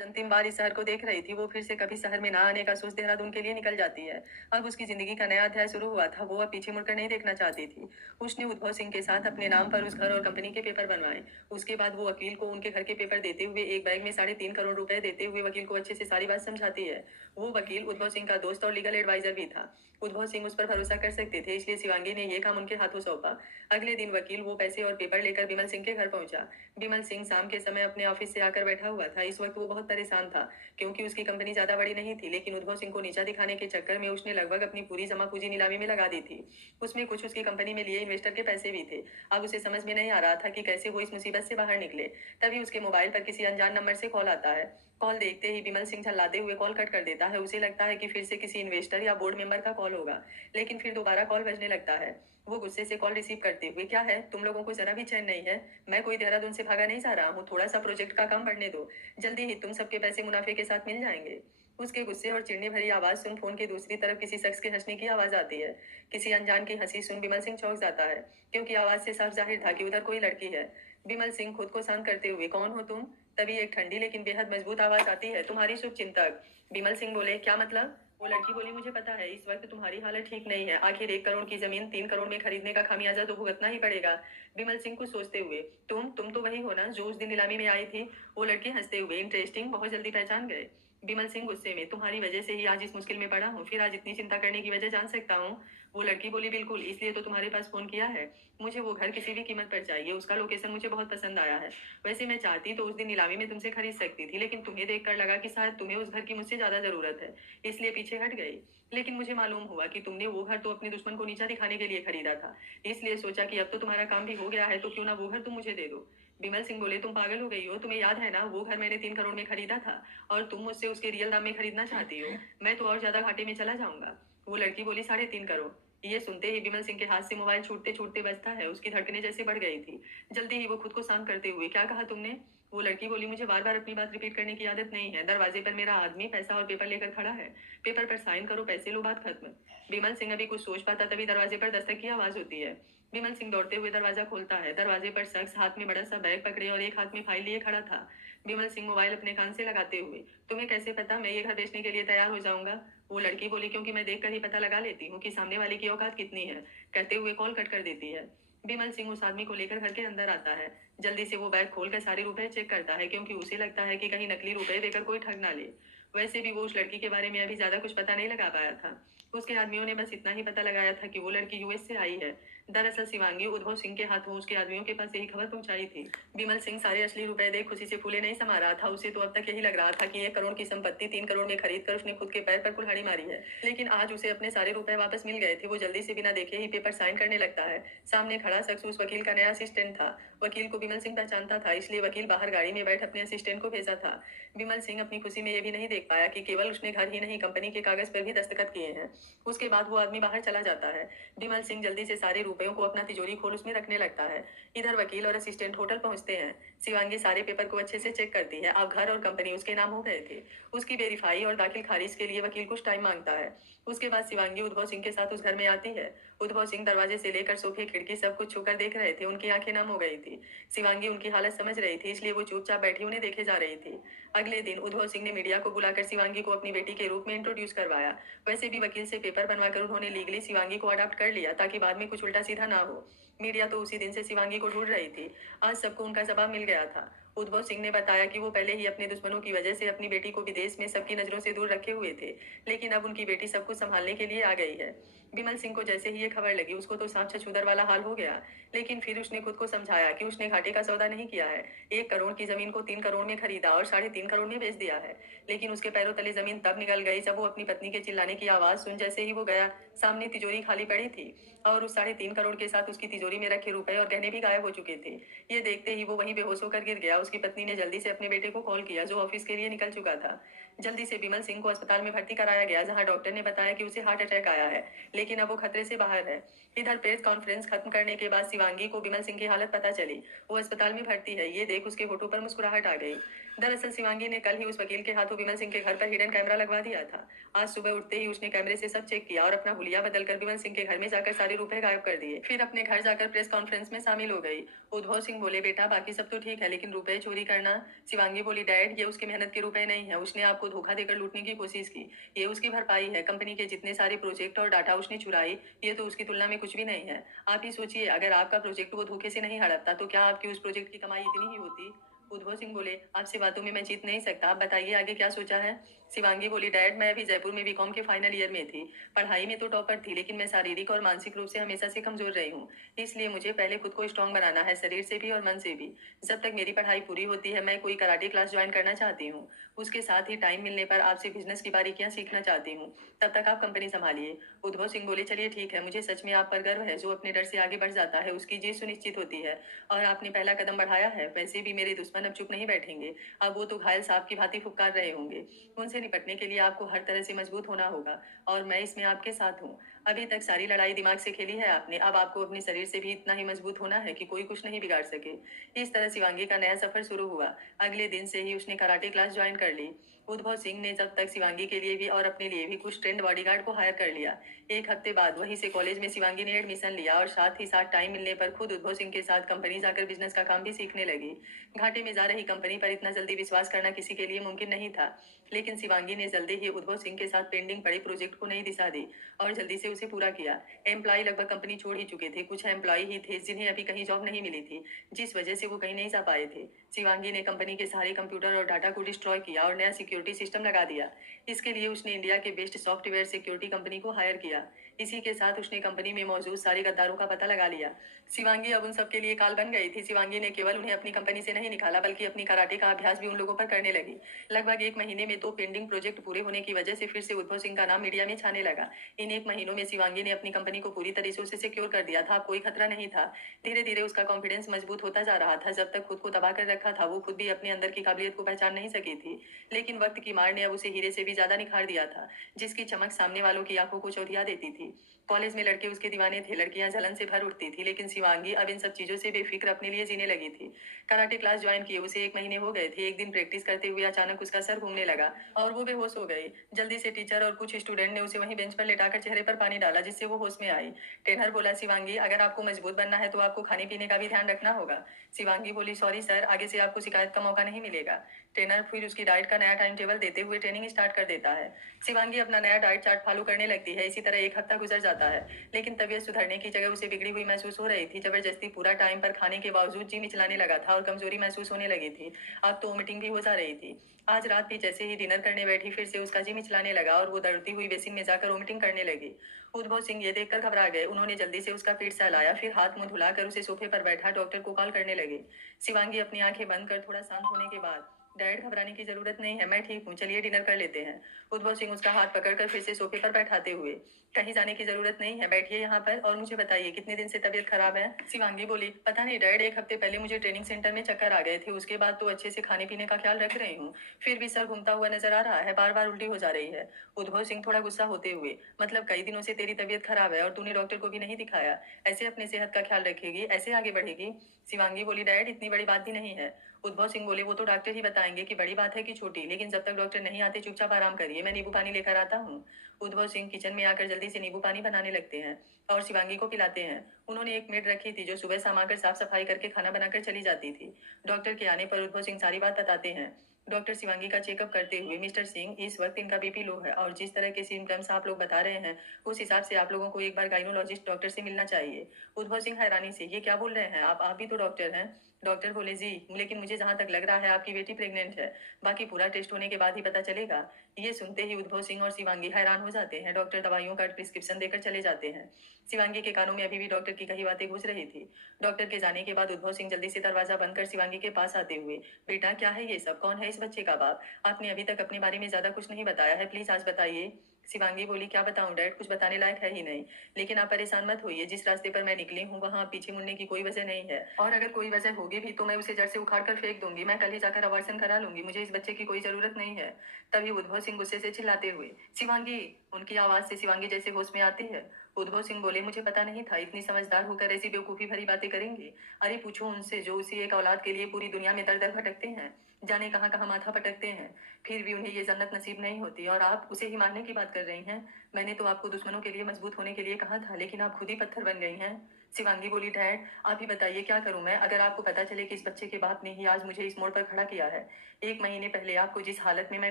अंतिम बार इस शहर को देख रही थी, वो फिर से कभी शहर में ना आने का सोच देहरादून के लिए निकल जाती है। अब उसकी जिंदगी का नया अध्याय शुरू हुआ था, वो अब पीछे मुड़कर नहीं देखना चाहती थी। उसने उद्भव सिंह के साथ अपने नाम पर उस घर और कंपनी के पेपर बनवाए। उसके बाद वो वकील को उनके घर के पेपर देते हुए एक बैग में 3.5 करोड़ रुपए देते हुए वकील को अच्छे से सारी बात समझाती है। वो वकील उद्भव सिंह का दोस्त और लीगल एडवाइजर भी था। उद्भव सिंह उस पर भरोसा कर सकते थे, इसलिए शिवांगी ने यह काम उनके हाथों सौंपा। अगले दिन वकील वो पैसे और पेपर लेकर बिमल सिंह के घर पहुंचा। बिमल सिंह शाम के समय अपने ऑफिस से आकर बैठा हुआ था। इस वक्त वो बहुत परेशान था, क्योंकि उसकी कंपनी ज्यादा बड़ी नहीं थी, लेकिन उद्भव सिंह को नीचा दिखाने के चक्कर में उसने लगभग अपनी पूरी जमा पूंजी नीलामी में लगा दी थी। उसमें कुछ उसकी कंपनी में लिए इन्वेस्टर के पैसे भी थे। अब उसे समझ में नहीं आ रहा था कि कैसे वो इस मुसीबत से बाहर निकले। तभी उसके मोबाइल पर किसी अनजान नंबर से कॉल आता है। कॉल देखते ही बिमल सिंह झल्लाते हुए कॉल कट कर देता है। उसे लगता है कि फिर से किसी इन्वेस्टर या बोर्ड मेंबर का कॉल होगा, लेकिन फिर दोबारा कॉल बजने लगता है। वो गुस्से से कॉल रिसीव करते हुए, क्या है, तुम लोगों को जरा भी चैन नहीं है? मैं कोई देहरादून से भागा नहीं जा रहा हूँ, थोड़ा सा प्रोजेक्ट का काम बढ़ने दो, जल्दी ही तुम सबके पैसे मुनाफे के साथ मिल जाएंगे। उसके गुस्से और चिढ़ने भरी आवाज सुन फोन की दूसरी तरफ किसी शख्स के हंसने की आवाज आती है। किसी अनजान की हंसी सुन बिमल सिंह चौंक जाता है, क्योंकि आवाज से साफ जाहिर था कि उधर कोई लड़की है। बिमल सिंह खुद को शांत करते हुए, कौन हो तुम? तभी एक ठंडी लेकिन बेहद मजबूत आवाज आती है, तुम्हारी शुभ चिंतक। बिमल सिंह बोले, क्या मतलब? वो लड़की बोली, मुझे पता है इस वक्त तुम्हारी हालत ठीक नहीं है, आखिर 1 करोड़ की जमीन 3 करोड़ में खरीदने का खामियाजा तो भुगतना ही पड़ेगा। बिमल सिंह को सोचते हुए, तुम तो वही हो ना जो उस दिन नीलामी में आई थी? वो लड़की हंसते हुए, इंटरेस्टिंग, बहुत जल्दी पहचान गए। बिमल सिंह गुस्से में, तुम्हारी वजह से ही आज इस मुश्किल में पड़ा हूँ, फिर आज इतनी चिंता करने की वजह जान सकता हूँ? वो लड़की बोली, बिल्कुल, इसलिए तो तुम्हारे पास फोन किया है। मुझे वो घर किसी भी कीमत पर चाहिए, उसका लोकेशन मुझे बहुत पसंद आया है। वैसे मैं चाहती तो उस दिन नीलामी में तुमसे खरीद सकती थी, लेकिन तुम्हें देखकर लगा कि शायद तुम्हें उस घर की मुझसे ज्यादा जरूरत है, इसलिए पीछे हट गई। लेकिन मुझे मालूम हुआ कि तुमने वो घर तो अपने दुश्मन को नीचा दिखाने के लिए खरीदा था, इसलिए सोचा कि अब तो तुम्हारा काम भी हो गया है, तो क्यों ना वो घर तुम मुझे दे दो। बिमल सिंह बोले, तुम पागल हो गई हो, तुम्हें याद है ना वो घर मैंने 3 करोड़ में खरीदा था, और तुम मुझसे उसके रियल दाम में खरीदना चाहती हो? मैं तो और ज्यादा घाटे में चला जाऊंगा। वो लड़की बोली, 3.5 करोड़। ये सुनते ही बिमल सिंह के हाथ से मोबाइल छूटते छूटते बजता है। उसकी धड़कनें जैसे बढ़ गई थी। जल्दी ही वो खुद को शांत करते हुए, क्या कहा तुमने? वो लड़की बोली, मुझे बार बार अपनी बात रिपीट करने की आदत नहीं है। दरवाजे पर मेरा आदमी पैसा और पेपर लेकर खड़ा है, पेपर पर साइन करो, पैसे लो, बात खत्म। बिमल सिंह अभी कुछ सोच पाता तभी दरवाजे पर दस्तक की आवाज होती है। बिमल सिंह दौड़ते हुए दरवाजा खोलता है। दरवाजे पर शख्स हाथ में बड़ा सा बैग पकड़े और एक हाथ में फाइल लिए खड़ा था। बिमल सिंह मोबाइल अपने कान से लगाते हुए, तुम्हें कैसे पता मैं ये घर बेचने के लिए तैयार हो जाऊंगा? वो लड़की बोली, क्योंकि मैं देख कर ही पता लगा लेती हूँ कि सामने वाले की औकात कितनी है। कहते हुए कॉल कट कर देती है। बिमल सिंह उस आदमी को लेकर घर के अंदर आता है। जल्दी से वो बैग खोलकर सारे रुपए चेक करता है, क्योंकि उसे लगता है कि कहीं नकली रुपए देकर कोई ठग ना ले। वैसे भी वो उस लड़की के बारे में अभी ज्यादा कुछ पता नहीं लगा पाया था। उसके आदमियों ने बस इतना ही पता लगाया था कि वो लड़की यूएस से आई है। दरअसल शिवांगी उद्भव सिंह के हाथों उसके आदमियों के पास यही खबर पहुंचाई थी। बिमल सिंह सारे असली रुपए देख खुशी से फूले नहीं समा रहा था। उसे तो अब तक यही लग रहा था कि 1 करोड़ की संपत्ति 3 करोड़ में खरीद कर उसने खुद के पैर पर कुल्हाड़ी मारी है। लेकिन आज उसे अपने सारे रुपए वापस मिल गए थे। वो जल्दी से बिना देखे ही पेपर साइन करने लगता है। सामने खड़ा शख्स उस वकील का नया असिस्टेंट था। वकील को बिमल सिंह पहचानता था, इसलिए वकील बाहर गाड़ी में बैठ अपने असिस्टेंट को भेजा था। बिमल सिंह अपनी खुशी में यह भी नहीं देख पाया कि केवल उसने घर ही नहीं, कंपनी के कागज पर भी दस्तखत किए हैं। उसके बाद वो आदमी बाहर चला जाता है। बिमल सिंह जल्दी से सारे रुपयों को अपना तिजोरी खोल उसमें रखने लगता है। इधर वकील और असिस्टेंट होटल पहुंचते हैं। शिवांगी सारे पेपर को अच्छे से चेक करती है। अब घर और कंपनी उसके नाम हो गए थे। उसकी वेरीफाई और दाखिल खारिज के लिए वकील कुछ टाइम मांगता है। उसके बाद शिवांगी उद्भव सिंह के साथ उस घर में आती है। उद्भव सिंह दरवाजे से लेकर सोफे, खिड़की सब कुछ छूकर देख रहे थे। उनकी आंखें नम हो गई थी। शिवांगी उनकी हालत समझ रही थी, इसलिए वो चुपचाप बैठी उन्हें देखे जा रही थी। अगले दिन उद्भव सिंह ने मीडिया को बुलाकर शिवांगी को अपनी बेटी के रूप में इंट्रोड्यूस करवाया। वैसे भी वकील से पेपर बनवाकर उन्होंने लीगली शिवांगी को अडॉप्ट कर लिया, ताकि बाद में कुछ उल्टा सीधा ना हो। मीडिया तो उसी दिन से शिवांगी को ढूंढ रही थी। आज सबको उनका जवाब मिल गया था। उद्भव सिंह ने बताया कि वो पहले ही अपने दुश्मनों की वजह से अपनी बेटी को विदेश में सबकी नजरों से दूर रखे हुए थे, लेकिन अब उनकी बेटी सब कुछ संभालने के लिए आ गई है। बिमल सिंह को जैसे ही ये खबर लगी, उसको तो सांप छछूदर वाला हाल हो गया। लेकिन फिर उसने खुद को समझाया कि उसने घाटे का सौदा नहीं किया है। 1 करोड़ की जमीन को 3 करोड़ में खरीदा और 3.5 करोड़ में बेच दिया है। लेकिन उसके पैरों तले जमीन तब निकल गई जब वो अपनी पत्नी के चिल्लाने की आवाज सुन। जैसे ही वो गया, सामने तिजोरी खाली पड़ी थी, और उस 3.5 करोड़ के साथ उसकी तिजोरी में रखे रुपए और गहने भी गायब हो चुके थे। ये देखते ही वो वहीं बेहोश होकर गिर गया। उसकी पत्नी ने जल्दी से अपने बेटे को कॉल किया, जो ऑफिस के लिए निकल चुका था। जल्दी से बिमल सिंह को अस्पताल में भर्ती कराया गया, जहां डॉक्टर ने बताया कि उसे हार्ट अटैक आया है, लेकिन अब वो खतरे से बाहर है। इधर प्रेस कॉन्फ्रेंस खत्म करने के बाद शिवांगी को बिमल सिंह की हालत पता चली। वो अस्पताल में भर्ती है। ये देख उसके होठों पर मुस्कुराहट आ गई। दरअसल शिवांगी ने कल ही उस वकील के हाथों विमल सिंह के घर पर हिडन कैमरा लगवा दिया था। आज सुबह उठते ही उसने कैमरे से सब चेक किया और अपना हुलिया बदलकर विमल सिंह के घर में जाकर सारे रुपए गायब कर दिए। फिर अपने घर जाकर प्रेस कॉन्फ्रेंस में शामिल हो गई। उद्भव सिंह बोले, बेटा बाकी सब तो ठीक है, लेकिन रुपए चोरी करना। शिवांगी बोली, डैड ये उसकी मेहनत के रुपए नहीं है, उसने आपको धोखा देकर लूटने की कोशिश की। ये उसकी भरपाई है। कंपनी के जितने सारे प्रोजेक्ट और डाटा उसने चुराई, ये तो उसकी तुलना में कुछ भी नहीं है। आप ही सोचिए, अगर आपका प्रोजेक्ट वो धोखे से नहीं हड़पता तो क्या आपकी उस प्रोजेक्ट की कमाई इतनी ही होती। उद्भव सिंह बोले, आपसे बातों में मैं जीत नहीं सकता, आप बताइए आगे क्या सोचा है। शिवांगी बोली, डैड मैं अभी जयपुर में बीकॉम के फाइनल ईयर में थी। पढ़ाई में तो टॉपर थी, लेकिन मैं शारीरिक और मानसिक रूप से हमेशा से कमजोर रही हूँ। इसलिए मुझे पहले खुद को स्ट्रांग बनाना है, शरीर से भी और मन से भी। जब तक मेरी पढ़ाई पूरी होती है मैं कोई कराटे क्लास ज्वाइन करना चाहती हूँ। उसके साथ ही टाइम मिलने पर आपसे बिजनेस की बारीकियां सीखना चाहती हूँ। तब तक आप कंपनी संभालिए। उद्भव सिंह बोले, चलिए ठीक है, मुझे सच में आप पर गर्व है। जो अपने डर से आगे बढ़ जाता है उसकी जीत सुनिश्चित होती है, और आपने पहला कदम बढ़ाया है। वैसे भी मेरे दुश्मन अब चुप नहीं बैठेंगे। अब वो तो घायल सांप की भांति फुफकार रहे होंगे। उनसे निपटने के लिए आपको हर तरह से मजबूत होना होगा, और मैं इसमें आपके साथ हूँ। अभी तक सारी लड़ाई दिमाग से खेली है आपने, अब आपको अपने शरीर से भी इतना ही मजबूत होना है कि कोई कुछ नहीं बिगाड़ सके। इस तरह शिवांगी का नया सफर शुरू हुआ। अगले दिन से ही उसने कराटे क्लास ज्वाइन कर ली। उद्भव सिंह ने जब तक शिवांगी के लिए भी और अपने लिए भी कुछ ट्रेंड बॉडीगार्ड को हायर कर लिया। एक हफ्ते बाद वहीं से कॉलेज में शिवांगी ने एडमिशन लिया, और साथ ही साथ टाइम मिलने पर खुद उद्भव सिंह के साथ कंपनी जाकर बिजनेस का काम भी सीखने लगी। घाटे में जा रही कंपनी पर इतना जल्दी विश्वास करना किसी के लिए मुमकिन नहीं था, लेकिन शिवांगी ने जल्दी ही उद्भव सिंह के साथ पेंडिंग पड़े प्रोजेक्ट को नई दिशा दी और जल्दी से उसे पूरा किया। एम्प्लॉय लगभग कंपनी छोड़ ही चुके थे, कुछ एम्प्लॉय ही थे जिन्हें अभी कहीं जॉब नहीं मिली थी, जिस वजह से वो कहीं नहीं जा पाए थे। शिवांगी ने कंपनी के सारे कंप्यूटर और डाटा को डिस्ट्रॉय किया और नया सिक्योरिटी सिस्टम लगा दिया। इसके लिए उसने इंडिया के बेस्ट सॉफ्टवेयर सिक्योरिटी कंपनी को हायर किया। इसी के साथ उसने कंपनी में मौजूद सारे गद्दारों का पता लगा लिया। शिवांगी अब उन सबके लिए काल बन गई थी। शिवांगी ने केवल उन्हें अपनी कंपनी से नहीं निकाला, बल्कि अपनी कराटे का अभ्यास भी उन लोगों पर करने लगी। लगभग एक महीने में 2 पेंडिंग प्रोजेक्ट पूरे होने की वजह से फिर से उद्भव सिंह का नाम मीडिया में छाने लगा। इन 1 महीनों में शिवांगी ने अपनी कंपनी को पूरी तरीके से सिक्योर कर दिया था। अब कोई खतरा नहीं था। धीरे धीरे उसका कॉन्फिडेंस मजबूत होता जा रहा था। जब तक खुद को दबा कर रखा था, वो खुद भी अपने अंदर की काबिलियत को पहचान नहीं सकी थी, लेकिन वक्त की मार ने अब उसे हीरे से भी ज्यादा निखार दिया था, जिसकी चमक सामने वालों की आंखों को चौधिया देती थी। कॉलेज में लड़के उसके दीवाने थे, लड़कियां जलन से भर उठती थी, लेकिन शिवांगी अब इन सब चीजों से बेफिक्र अपने लिए जीने लगी थी। कराटे क्लास ज्वाइन किए उसे 1 महीने हो गए थे। एक दिन प्रैक्टिस करते हुए अचानक उसका सर घूमने लगा और वो बेहोश हो गई। जल्दी से टीचर और कुछ स्टूडेंट ने उसे वहीं बेंच पर लेटाकर चेहरे पर पानी डाला, जिससे वो होश में आई। ट्रेनर बोला, शिवांगी अगर आपको मजबूत बनना है तो आपको खाने पीने का भी ध्यान रखना होगा। शिवांगी बोली, सॉरी सर, आगे से आपको शिकायत का मौका नहीं मिलेगा। ट्रेनर फिर उसकी डाइट का नया टाइम टेबल देते हुए ट्रेनिंग स्टार्ट कर देता है। शिवांगी अपना नया डाइट चार्ट फॉलो करने लगती है। इसी तरह 1 हफ्ता गुजर जाता है, लेकिन तबीयत सुधरने की जगह उसे बिगड़ी हुई महसूस हो रही थी। जबरदस्ती पूरा टाइम पर खाने के बावजूद जी मिचलाने लगा था और कमजोरी महसूस होने लगी थी। अब तो वोमिटिंग भी हो जा रही थी। आज रात भी जैसे ही डिनर करने बैठी, फिर से उसका जी मिचलाने लगा और वो दौड़ती हुई बेसिन में जाकर वोमिटिंग करने लगी। उद्भव सिंह ये देखकर घबरा गए। उन्होंने जल्दी से उसका पेट सहलाया, फिर हाथ मुंह धुलाकर उसे सोफे पर बैठा डॉक्टर को कॉल करने लगे। शिवांगी अपनी आंखें बंद कर थोड़ा शांत होने के बाद, डैड घबराने की जरूरत नहीं है, मैं ठीक हूँ, चलिए डिनर कर लेते हैं। उद्भव सिंह उसका हाथ पकड़कर फिर से सोफे पर बैठाते हुए, कहीं जाने की जरूरत नहीं है, बैठिए यहाँ पर और मुझे बताइए कितने दिन से तबीयत खराब है। शिवांगी बोली, पता नहीं डैड, 1 हफ्ते पहले मुझे ट्रेनिंग सेंटर में चक्कर आ गए थे, उसके बाद तो अच्छे से खाने पीने का ख्याल रख रही हूँ, फिर भी सर घूमता हुआ नजर आ रहा है, बार बार उल्टी हो जा रही है। उद्भव सिंह थोड़ा गुस्सा होते हुए, मतलब कई दिनों से तेरी तबीयत खराब है और तूने डॉक्टर को भी नहीं दिखाया, ऐसे अपने सेहत का ख्याल रखेगी, ऐसे आगे बढ़ेगी। शिवांगी बोली, डैड इतनी बड़ी बात भी नहीं है। उद्भव सिंह बोले, वो तो डॉक्टर ही बताएंगे कि बड़ी बात है कि छोटी, लेकिन जब तक डॉक्टर नहीं आते चुपचाप आराम करिए, मैं नींबू पानी लेकर आता हूँ। उद्भव सिंह किचन में आकर जल्दी से नींबू पानी बनाने लगते हैं और शिवांगी को पिलाते हैं। उन्होंने एक मेड रखी थी जो सुबह शाम आकर साफ सफाई करके खाना बनाकर चली जाती थी। डॉक्टर के आने पर उद्भव सिंह सारी बात बताते हैं। डॉक्टर शिवांगी का चेकअप करते हुए, मिस्टर सिंह इस वक्त इनका बीपी लो है और जिस तरह के सिम्टम्स आप लोग बता रहे हैं, उस हिसाब से आप लोगों को एक बार गाइनोलॉजिस्ट डॉक्टर से मिलना चाहिए। उद्भव सिंह हैरानी से, ये क्या बोल रहे हैं आप भी तो डॉक्टर हैं। डॉक्टर बोले, जी लेकिन मुझे जहां तक लग रहा है आपकी बेटी प्रेग्नेंट है, बाकी पूरा टेस्ट होने के बाद ही पता चलेगा। ये सुनते ही उद्भव सिंह और शिवांगी हैरान हो जाते हैं। डॉक्टर दवाइयों का प्रिस्क्रिप्शन देकर चले जाते हैं। शिवांगी के कानों में अभी भी डॉक्टर की कही बातें गूंज रही थी। डॉक्टर के जाने के बाद उद्भव सिंह जल्दी से दरवाजा बंद कर शिवांगी के पास आते हुए, बेटा क्या है ये सब, कौन है इस बच्चे का बाप, आपने अभी तक अपने बारे में ज्यादा कुछ नहीं बताया है, प्लीज आज बताइए। शिवांगी बोली, क्या बताऊं डैड, कुछ बताने लायक है ही नहीं, लेकिन आप परेशान मत होइए, जिस रास्ते पर मैं निकली हूँ वहाँ पीछे मुड़ने की कोई वजह नहीं है, और अगर कोई वजह होगी भी तो मैं उसे जड़ से उखाड़ कर फेंक दूंगी, मैं कल ही जाकर अबॉर्शन करा लूंगी, मुझे इस बच्चे की कोई जरूरत नहीं है। तभी उद्भव सिंह गुस्से से चिल्लाते हुए, शिवांगी, उनकी आवाज से शिवांगी जैसे होश में आती है। उद्भव सिंह बोले, मुझे पता नहीं था इतनी समझदार होकर ऐसी बेवकूफी भरी बातें करेंगे। अरे पूछो उनसे जो उसी एक औलाद के लिए पूरी दुनिया में दर दर भटकते हैं, जाने कहाँ कहाँ माथा पटकते हैं, फिर भी उन्हें ये जन्नत नसीब नहीं होती और आप उसे ही मारने की बात कर रही हैं। मैंने तो आपको दुश्मनों के लिए मजबूत होने के लिए कहा था, लेकिन आप खुद ही पत्थर बन गई हैं। शिवांगी बोली, डैड आप ही बताइए क्या करूं मैं, अगर आपको पता चले कि इस बच्चे के बाप ने ही आज मुझे इस मोड़ पर खड़ा किया है। 1 महीने पहले आपको जिस हालत में मैं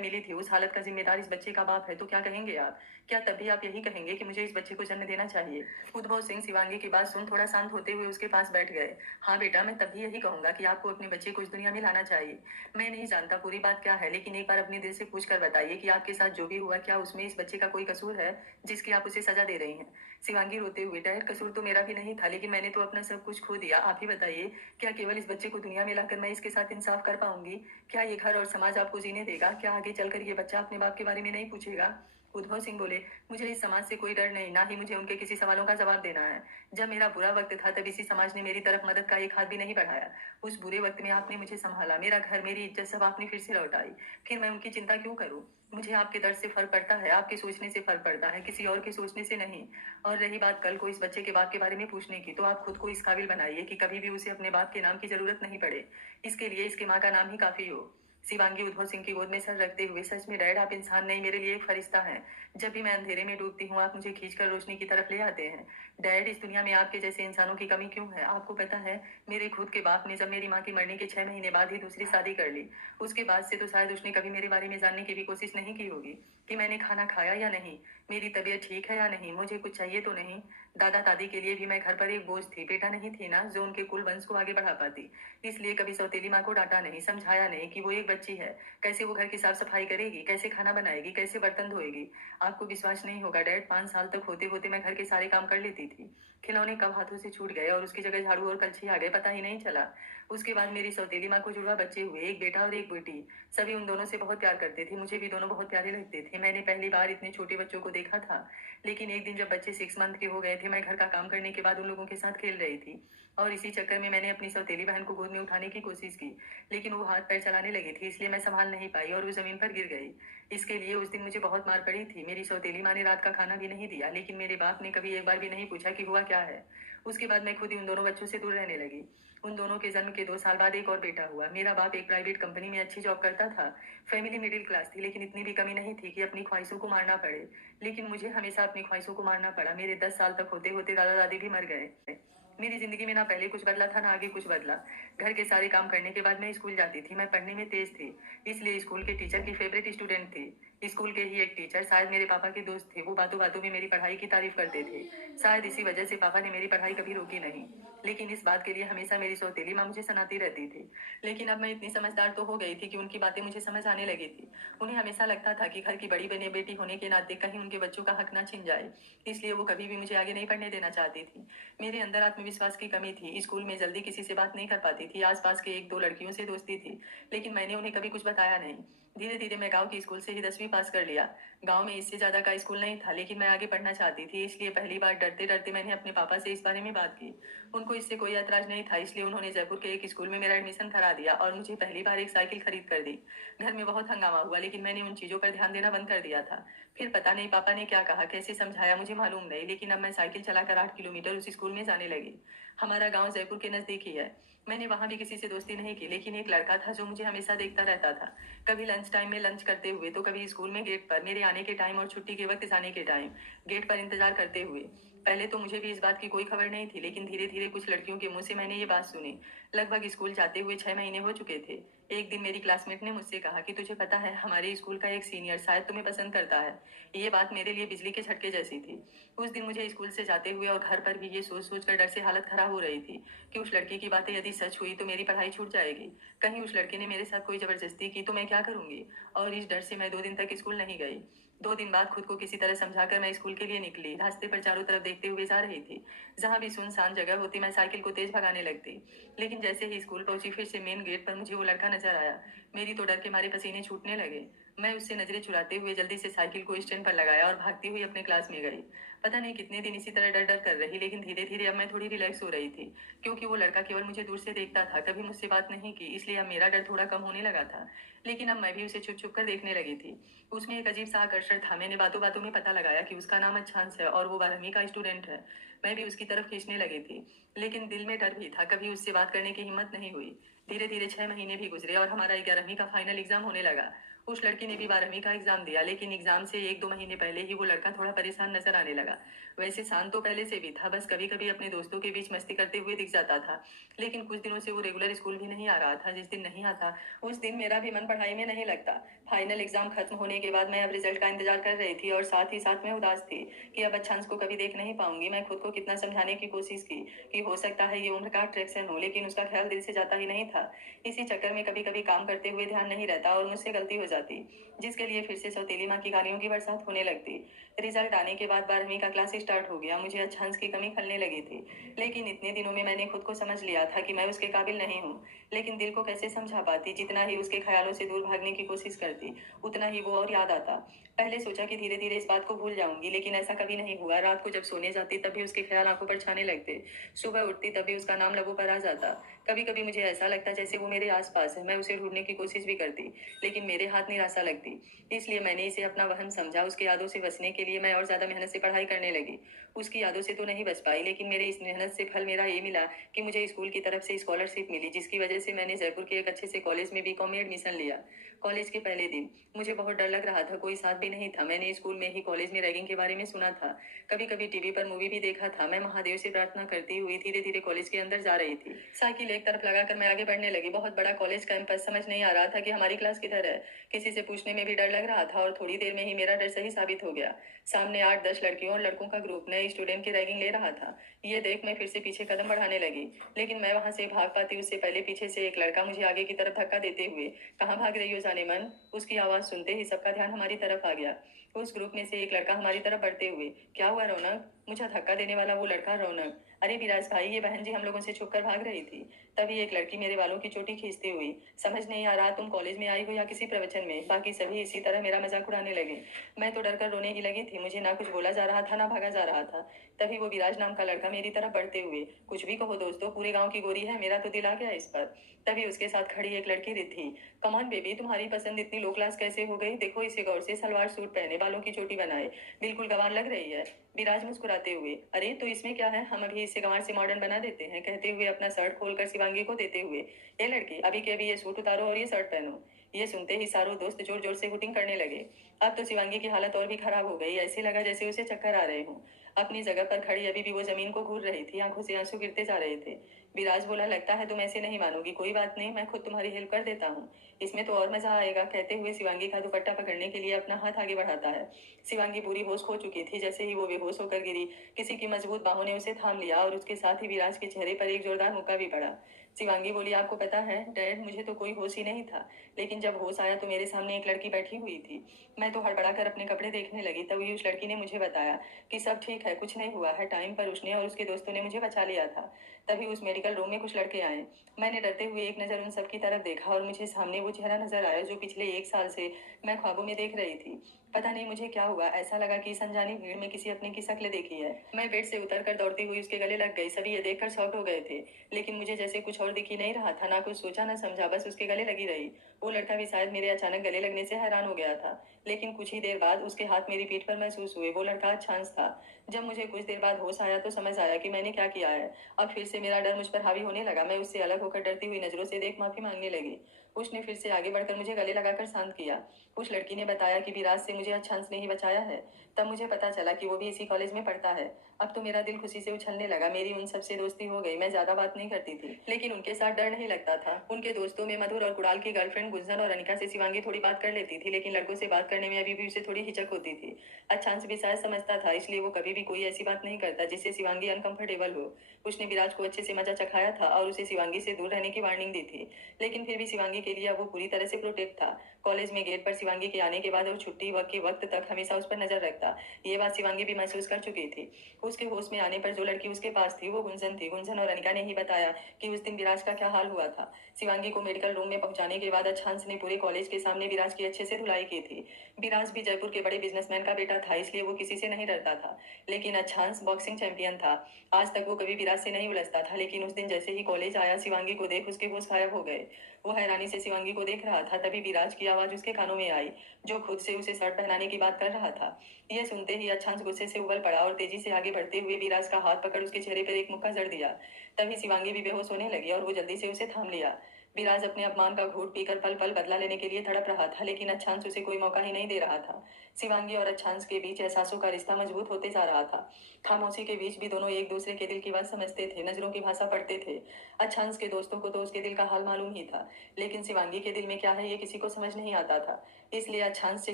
मिली थी उस हालत का जिम्मेदार इस बच्चे का बाप है, तो क्या कहेंगे आप? क्या तब भी आप यही कहेंगे कि मुझे इस बच्चे को जन्म देना चाहिए? उद्भव सिंह शिवांगी की बात सुन थोड़ा शांत होते हुए उसके पास बैठ गए। हाँ बेटा, मैं तब भी यही कहूंगा कि आपको अपने बच्चे को इस दुनिया में लाना चाहिए। मैं नहीं जानता पूरी बात क्या है, लेकिन एक बार अपने दिल से पूछ कर बताइए कि आपके साथ जो भी हुआ क्या उसमें इस बच्चे का कोई कसूर है जिसकी आप उसे सजा दे रही हैं? शिवांगी रोते हुए, डैड कसूर तो मेरा भी नहीं था, लेकिन मैंने तो अपना सब कुछ खो दिया। आप ही बताइए, क्या केवल इस बच्चे को दुनिया में लाकर मैं इसके साथ इंसाफ कर पाऊंगी? क्या ये घर और समाज आपको जीने देगा? क्या आगे चलकर ये बच्चा अपने बाप के बारे में नहीं पूछेगा? उद्भव सिंह बोले, मुझे इस समाज से कोई डर नहीं, ना ही मुझे उनके किसी सवालों का जवाब देना है। जब मेरा बुरा वक्त था तब इसी समाज ने मेरी तरफ मदद का एक हाथ भी नहीं बढ़ाया। उस बुरे वक्त में आपने मुझे संभाला, मेरा घर मेरी इज्जत सब आपने फिर से लौटाई। फिर मैं उनकी चिंता क्यों करूं? मुझे आपके दर्द से फर्क पड़ता है, आपके सोचने से फर्क पड़ता है, किसी और के सोचने से नहीं। और रही बात कल को इस बच्चे के बाप के बारे में पूछने की, तो आप खुद को इस काबिल बनाइए कि कभी भी उसे अपने बाप के नाम की जरूरत नहीं पड़े। इसके लिए इसकी माँ का नाम ही काफी हो। शिवांगी उद्भव सिंह की गोद में सर रखते हुए, सच में डैड आप इंसान नहीं, मेरे लिए एक फरिश्ता हैं। जब भी मैं अंधेरे में डूबती हूँ आप मुझे खींचकर रोशनी की तरफ ले आते हैं। डैड इस दुनिया में आपके जैसे इंसानों की कमी क्यों है? आपको पता है, मेरे खुद के बाप ने जब मेरी माँ की मरने के 6 महीने बाद ही दूसरी शादी कर ली। उसके बाद से तो शायद उसने कभी मेरे बारे में जानने की भी कोशिश नहीं की होगी कि मैंने खाना खाया या नहीं, मेरी तबीयत ठीक है या नहीं, मुझे कुछ चाहिए तो नहीं। दादा दादी के लिए भी मैं घर पर एक बोझ थी, बेटा नहीं थी ना जो उनके कुल वंश को आगे बढ़ा पाती। इसलिए कभी सौतेली माँ को डांटा नहीं, समझाया नहीं कि वो एक बच्ची है, कैसे वो घर की साफ सफाई करेगी, कैसे खाना बनाएगी, कैसे बर्तन धोएगी। आपको विश्वास नहीं होगा डैड, 5 साल तक होते होते मैं घर के सारे काम कर लेती थी। खिलौने कब हाथों से छूट गए और उसकी जगह झाड़ू और कलछी आ गए, पता ही नहीं चला। उसके बाद मेरी सौतेली माँ को जुड़वा बच्चे हुए, एक बेटा और एक बेटी। सभी उन दोनों से बहुत प्यार करते थे, मुझे भी दोनों बहुत प्यारे लगते थे। मैंने पहली बार इतने छोटे बच्चों को देखा था। लेकिन एक दिन जब बच्चे 6 मंथ के हो गए थे, मैं घर का काम करने के बाद उन लोगों के साथ खेल रही थी और इसी चक्कर में मैंने अपनी सौतेली बहन को गोद में उठाने की कोशिश की, लेकिन वो हाथ पैर चलाने लगी थी, इसलिए मैं संभाल नहीं पाई और वो जमीन पर गिर गई। इसके लिए उस दिन मुझे बहुत मार पड़ी थी। मेरी सौतेली माँ ने रात का खाना भी नहीं दिया, लेकिन मेरे बाप ने कभी एक बार भी नहीं पूछा कि हुआ क्या है। उसके बाद मैं खुद ही उन दोनों बच्चों से दूर रहने लगी। उन दोनों के जन्म के 2 साल बाद एक और बेटा हुआ। मेरा बाप एक प्राइवेट कंपनी में अच्छी जॉब करता था। फैमिली मिडिल क्लास थी, लेकिन इतनी भी कमी नहीं थी कि अपनी ख्वाहिशों को मारना पड़े। लेकिन मुझे हमेशा अपनी ख्वाहिशों को मारना पड़ा। मेरे 10 साल तक होते होते दादा दादी भी मर गए। मेरी जिंदगी में ना पहले कुछ बदला था ना आगे कुछ बदला। घर के सारे काम करने के बाद मैं स्कूल जाती थी। मैं पढ़ने में तेज थी, इसलिए स्कूल के टीचर की फेवरेट स्टूडेंट थी। स्कूल के ही एक टीचर, शायद मेरे पापा के दोस्त थे, वो बातों बातों में मेरी पढ़ाई की तारीफ करते थे। शायद इसी वजह से पापा ने मेरी पढ़ाई कभी रोकी नहीं। लेकिन इस बात के लिए हमेशा मेरी सौतेली माँ मुझे सुनाती रहती थी। लेकिन अब मैं इतनी समझदार तो हो गई थी कि उनकी बातें मुझे समझ आने लगी थी। उन्हें हमेशा लगता था कि घर की बड़ी बने बेटी होने के नाते कहीं उनके बच्चों का हक ना छिन जाए, इसलिए वो कभी भी मुझे आगे नहीं बढ़ने देना चाहती थी। मेरे अंदर आत्मविश्वास की कमी थी। स्कूल में जल्दी किसी से बात नहीं कर पाती थी। आसपास के 1-2 लड़कियों से दोस्ती थी, लेकिन मैंने उन्हें कभी कुछ बताया नहीं। धीरे धीरे मैं गांव की स्कूल से ही 10वीं पास कर लिया। गांव में इससे ज्यादा का स्कूल नहीं था, लेकिन मैं आगे पढ़ना चाहती थी, इसलिए पहली बार डरते डरते मैंने अपने पापा से इस बारे में बात की। उनको इससे कोई ऐतराज नहीं था, इसलिए उन्होंने जयपुर के एक स्कूल में मेरा एडमिशन करा दिया और मुझे पहली बार एक साइकिल खरीद कर दी। घर में बहुत हंगामा हुआ, लेकिन मैंने उन चीजों पर ध्यान देना बंद कर दिया था। फिर पता नहीं पापा ने क्या कहा, कैसे समझाया मुझे मालूम नहीं, लेकिन अब मैं साइकिल चलाकर 8 किलोमीटर उस स्कूल में जाने लगी। हमारा गांव जयपुर के नजदीक ही है। मैंने वहां भी किसी से दोस्ती नहीं की, लेकिन एक लड़का था जो मुझे हमेशा देखता रहता था। कभी लंच टाइम में लंच करते हुए, तो कभी स्कूल में गेट पर मेरे आने के टाइम और छुट्टी के वक्त जाने के टाइम गेट पर इंतजार करते हुए। पहले तो मुझे भी इस बात की कोई खबर नहीं थी, लेकिन धीरे धीरे कुछ लड़कियों के मुंह से मैंने ये बात सुनी। लगभग स्कूल जाते हुए 6 महीने हो चुके थे। एक दिन मेरी क्लासमेट ने मुझसे कहा कि तुझे पता है हमारे स्कूल का एक सीनियर शायद तुम्हें पसंद करता है। ये बात मेरे लिए बिजली के झटके जैसी थी। उस दिन मुझे स्कूल से जाते हुए और घर पर भी ये सोच सोच कर डर से हालत खराब हो रही थी कि उस लड़के की बातें यदि सच हुई तो मेरी पढ़ाई छूट जाएगी। कहीं उस लड़के ने मेरे साथ कोई जबरदस्ती की तो मैं क्या करूंगी? और इस डर से मैं 2 दिन तक स्कूल नहीं गई। 2 दिन बाद खुद को किसी तरह समझाकर मैं स्कूल के लिए निकली। रास्ते पर चारों तरफ देखते हुए जा रही थी। जहां भी सुनसान जगह होती मैं साइकिल को तेज भगाने लगती। लेकिन जैसे ही स्कूल पहुंची फिर से मेन गेट पर मुझे वो लड़का नजर आया। मेरी तो डर के मारे पसीने छूटने लगे। मैं उससे नजरें चुराते हुए जल्दी से साइकिल को स्टैंड पर लगाया और भागती हुई अपने क्लास में गई। पता नहीं कितने दिन इसी तरह डर डर कर रही, लेकिन धीरे धीरे अब मैं थोड़ी रिलैक्स हो रही थी, क्योंकि वो लड़का केवल मुझे दूर से देखता था, कभी मुझसे बात नहीं की, इसलिए अब मेरा डर थोड़ा कम होने लगा था। लेकिन अब मैं भी उसे छुप छुप कर देखने लगी थी। उसमें एक अजीब सा आकर्षण था। मैंने बातों बातों में पता लगाया कि उसका नाम अच्छांश है और वो 12वीं का स्टूडेंट है। मैं भी उसकी तरफ खींचने लगी थी, लेकिन दिल में डर भी था, कभी उससे बात करने की हिम्मत नहीं हुई। धीरे धीरे 6 महीने भी गुजरे और हमारा 11वीं का फाइनल एग्जाम होने लगा। उस लड़की ने भी 12वीं का एग्जाम दिया, लेकिन एग्जाम से 1-2 महीने पहले ही वो लड़का थोड़ा परेशान नजर आने लगा। वैसे शांत तो पहले से भी था, बस कभी कभी अपने दोस्तों के बीच मस्ती करते हुए दिख जाता था। लेकिन कुछ दिनों से वो रेगुलर स्कूल भी नहीं आ रहा था। जिस दिन नहीं आता, उस दिन मेरा भी मन पढ़ाई में नहीं लगता। फाइनल एग्जाम खत्म होने के बाद मैं अब रिजल्ट का इंतजार कर रही थी और साथ ही साथ मैं उदास थी कि अब अच्छांश को कभी देख नहीं पाऊंगी। मैं खुद को कितना समझाने की कोशिश की कि हो सकता है ये उम्र का अट्रैक्शन हो, लेकिन उसका ख्याल दिल से जाता ही नहीं था। इसी चक्कर में कभी कभी काम करते हुए ध्यान नहीं रहता और मुझसे गलती हो जाती, जिसके लिए फिर से सौतेली माँ की गालियों की बरसात होने लगती। रिजल्ट आने के बाद 12वीं का क्लास स्टार्ट हो गया। मुझे अच्छांश की कमी खलने लगी थी, लेकिन इतने दिनों में मैंने खुद को समझ लिया था कि मैं उसके काबिल नहीं हूँ। लेकिन दिल को कैसे समझा पाती? जितना ही उसके ख्यालों से दूर भागने की कोशिश करती, उतना ही वो और याद आता। पहले सोचा कि धीरे धीरे इस बात को भूल जाऊंगी, लेकिन ऐसा कभी नहीं हुआ। रात को जब सोने जाती तब भी उसके ख्याल आंखों पर छाने लगते। सुबह उठती तब भी उसका नाम लबों पर आ जाता। कभी कभी मुझे ऐसा लगता जैसे वो मेरे आसपास है। मैं उसे ढूंढने की कोशिश भी करती, लेकिन मेरे हाथ निराशा लगती। इसलिए मैंने इसे अपना वहम समझा। उसकी यादों से बचने के लिए मैं और ज्यादा मेहनत से पढ़ाई करने लगी। उसकी यादों से तो नहीं बच पाई, लेकिन मेरे इस मेहनत से फल मेरा ये मिला कि मुझे स्कूल की तरफ से स्कॉलरशिप मिली, जिसकी वजह से मैंने जयपुर के एक अच्छे से कॉलेज में बीकॉम में एडमिशन लिया। कॉलेज के पहले दिन मुझे बहुत डर लग रहा था, कोई साथ भी नहीं था। मैंने स्कूल में ही कॉलेज में रैगिंग के बारे में सुना था, कभी कभी टीवी पर मूवी भी देखा था। मैं महादेव से प्रार्थना करती हुई धीरे धीरे कॉलेज के अंदर जा रही थी। साइकिल एक तरफ लगाकर मैं आगे बढ़ने लगी। बहुत बड़ा कॉलेज कैंपस, समझ नहीं आ रहा था कि हमारी क्लास किधर है। किसी से पूछने में भी डर लग रहा था और थोड़ी देर में ही मेरा डर सही साबित हो गया। सामने 8-10 लड़कियों और लड़कों का ग्रुप नए स्टूडेंट की रैगिंग ले रहा था। ये देख मैं फिर से पीछे कदम बढ़ाने लगी, लेकिन मैं वहां से भाग पाती उससे पहले पीछे से एक लड़का मुझे आगे की तरफ धक्का देते हुए, कहाँ भाग रही हो जाने मन? उसकी आवाज सुनते ही सबका ध्यान हमारी तरफ आ गया। उस ग्रुप में से एक लड़का हमारी तरफ बढ़ते हुए, क्या हुआ रौनक? मुझे धक्का देने वाला वो लड़का रौनक। अरे विराज भाई, ये बहन जी हम लोगों से छुपकर भाग रही थी। तभी एक लड़की मेरे बालों की चोटी खींचती हुई, समझ नहीं आ रहा तुम कॉलेज में आई हो या किसी प्रवचन में। बाकी सभी इसी तरह मेरा मजाक उड़ाने लगे। मैं तो डर कर रोने ही लगी थी। मुझे ना कुछ बोला जा रहा था ना भागा जा रहा था। तभी वो विराज नाम का लड़का मेरी तरफ बढ़ते हुए, कुछ भी कहो दोस्तों, पूरे गांव की गोरी है, मेरा तो दिल आ गया इस पर। तभी उसके साथ खड़ी एक लड़की रिद्धि, कमॉन बेबी, तुम्हारी पसंद इतनी लो क्लास कैसे हो गई? देखो इसे गौर से, सलवार सूट पहने, बालों की चोटी बनाए, बिल्कुल गंवार लग रही है। विराज मुस्कुराते हुए, अरे तो इसमें क्या है, हम अभी इसे गंवार से मॉडर्न बना देते हैं, कहते हुए अपना शर्ट खोलकर शिवांगी को देते हुए, ये लड़की अभी के अभी ये सूट उतारो और ये शर्ट पहनो। ये सुनते ही सारों दोस्त जोर जोर से हुटिंग करने लगे। अब तो शिवांगी की हालत और भी खराब हो गई। ऐसे लगा जैसे उसे चक्कर आ रहे हों। अपनी जगह पर खड़ी अभी भी वो जमीन को घूर रही थी, आंखों से आंसू गिरते जा रहे थे। विराज बोला, लगता है तुम ऐसे नहीं मानोगी, कोई बात नहीं, मैं खुद तुम्हारी हेल्प कर देता हूँ, इसमें तो और मजा आएगा, कहते हुए शिवांगी का दुपट्टा पकड़ने के लिए अपना हाथ आगे बढ़ाता है। शिवांगी पूरी होश खो चुकी थी। जैसे ही वो बेहोश होकर गिरी, किसी की मजबूत बाहों ने उसे थाम लिया और उसके साथ ही विराज के चेहरे पर एक जोरदार मुक्का भी पड़ा। शिवांगी बोली, आपको पता है डैड, मुझे तो कोई होश ही नहीं था, लेकिन जब होश आया तो मेरे सामने एक लड़की बैठी हुई थी। मैं तो हड़बड़ा कर अपने कपड़े देखने लगी, तभी उस लड़की ने मुझे बताया कि सब ठीक है, कुछ नहीं हुआ है। टाइम पर उसने और उसके दोस्तों ने मुझे बचा लिया था। तभी उस मेडिकल रूम में कुछ लड़के आए। मैंने डरते हुए एक नज़र उन सबकी तरफ देखा और मुझे सामने वो चेहरा नजर आया जो पिछले 1 साल से मैं ख्वाबों में देख रही थी। पता नहीं मुझे क्या हुआ, ऐसा लगा कि इस अनजानी भीड़ में किसी अपने की शक्ल देखी है। मैं बेड से उतरकर दौड़ती हुई उसके गले लग गई। सभी ये देखकर शॉक हो गए थे, लेकिन मुझे जैसे कुछ और दिख ही नहीं रहा था। ना कुछ सोचा ना समझा, बस उसके गले लगी रही। वो लड़का भी शायद मेरे अचानक गले लगने से हैरान हो गया था, लेकिन कुछ ही देर बाद उसके हाथ मेरी पीठ पर महसूस हुए। वो लड़का अच्छांश था। जब मुझे कुछ देर बाद होश आया तो समझ आया कि मैंने क्या किया है। अब फिर से मेरा डर मुझ पर हावी होने लगा। मैं उससे अलग होकर डरती हुई नजरों से देख माफी मांगने लगी। उसने फिर से आगे बढ़कर मुझे गले लगाकर शांत किया। उस लड़की ने बताया कि विराज से मुझे अच्छांश ने ही बचाया है। तब मुझे पता चला कि वो भी इसी कॉलेज में पढ़ता है। अब तो मेरा दिल खुशी से उछलने लगा। मेरी उन सबसे दोस्ती हो गई। मैं ज्यादा बात नहीं करती थी, लेकिन उनके साथ डर नहीं लगता था। उनके दोस्तों में मधुर और कुणाल की गर्लफ्रेंड गुंजन और अनिका से शिवांगी थोड़ी बात कर लेती थी, लेकिन लड़कों से बात करने में अभी भी उसे थोड़ी हिचक होती थी। अच्छांश भी शायद समझता था, इसलिए वो कभी भी कोई ऐसी बात नहीं करता जिससे शिवांगी अनकंफर्टेबल हो। उसने विराज को अच्छे से मजा चखाया था और उसे शिवांगी से दूर रहने की वार्निंग दी थी, लेकिन फिर भी शिवांगी के लिए अब वो पूरी तरह से प्रोटेक्ट था। कॉलेज में गेट पर शिवांगी के आने के बाद और छुट्टी वक्त के वक्त तक हमेशा उस पर नजर रखता। ये बात शिवांगी भी महसूस कर चुकी थी। उसके होश में आने पर जो लड़की उसके पास थी वो गुंजन थी। गुंजन और अनिका ने ही बताया कि उस दिन विराज का क्या हाल हुआ था। शिवांगी को मेडिकल रूम में पहुंचाने के बाद अच्छांश ने पूरे कॉलेज के सामने विराज की अच्छे से धुलाई की थी। विराज भी जयपुर के बड़े बिजनेसमैन का बेटा था, इसलिए वो किसी से नहीं डरता था। लेकिन अच्छांश बॉक्सिंग चैंपियन था। आज तक वो कभी विराज से नहीं उलझता था, लेकिन उस दिन जैसे ही कॉलेज आया शिवांगी को देख उसके होश गायब हो गए। वो हैरानी से शिवांगी को देख रहा था, तभी विराज की आवाज उसके कानों में आई, जो खुद से उसे शर्ट पहनाने की बात कर रहा था। यह सुनते ही अच्छांश गुस्से से उबल पड़ा और तेजी से आगे बढ़ते हुए विराज का हाथ पकड़ उसके चेहरे पर एक मुक्का जड़ दिया। तभी शिवांगी भी बेहोश होने लगी और वो जल्दी से उसे थाम लिया। विराज अपने अपमान का घूंट पीकर पल पल बदला लेने के लिए तड़प रहा था, लेकिन अच्छांश उसे कोई मौका ही नहीं दे रहा था। शिवांगी और अच्छांश के बीच एहसासों का रिश्ता मजबूत होते जा रहा था। खामोशी के बीच भी दोनों एक दूसरे के दिल की बात समझते थे, नजरों की भाषा पढ़ते थे। अच्छांश के दोस्तों को तो उसके दिल का हाल मालूम ही था, लेकिन शिवांगी के दिल में क्या है ये किसी को समझ नहीं आता था। इसलिए अच्छांश से